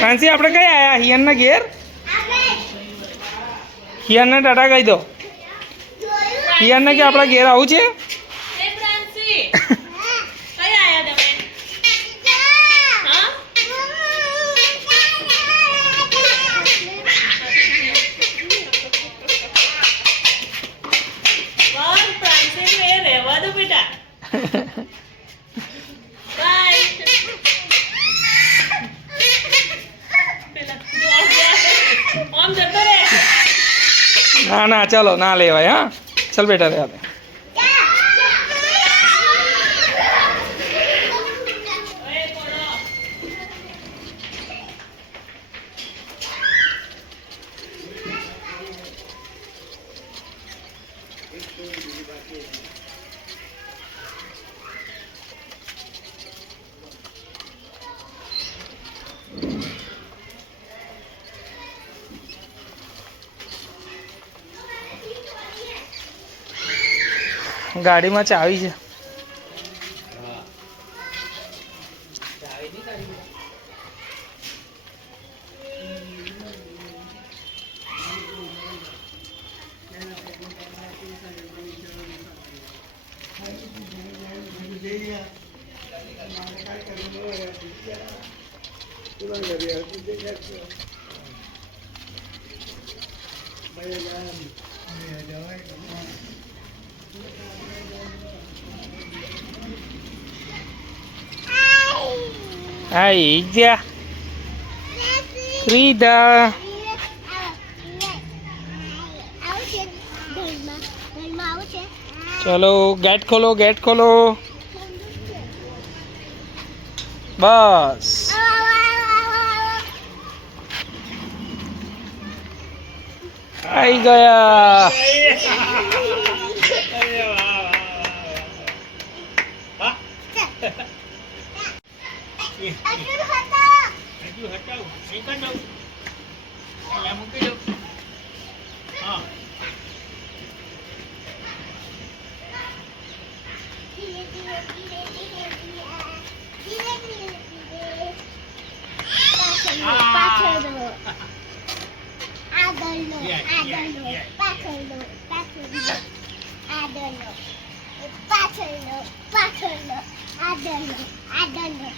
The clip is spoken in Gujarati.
ફ્રાન્સી આપણે કઈ આયા હિયનના ઘેર હિયનને ટાટા કહી દો હિયનને કે આપણા ઘેર આવું છે ના ના ચલો ના લેવાય હા ચલ બેટા રહેવા દે ગાડીમાં ચાવી છે Aí, já. Frida. चलो गेट खोलो बस आई गया I don't know.